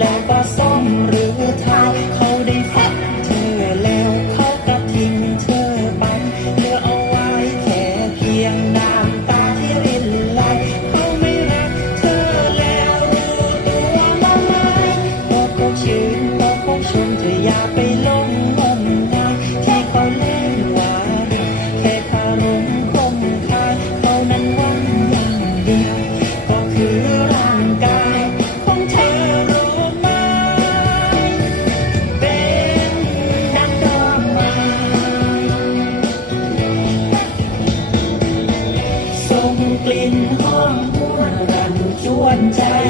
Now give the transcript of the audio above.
แล้วก็ส้มหรือเท้าเขาได้ฟัดเธอแล้วเขากรทิ้งเธอไปเธอเอา and day.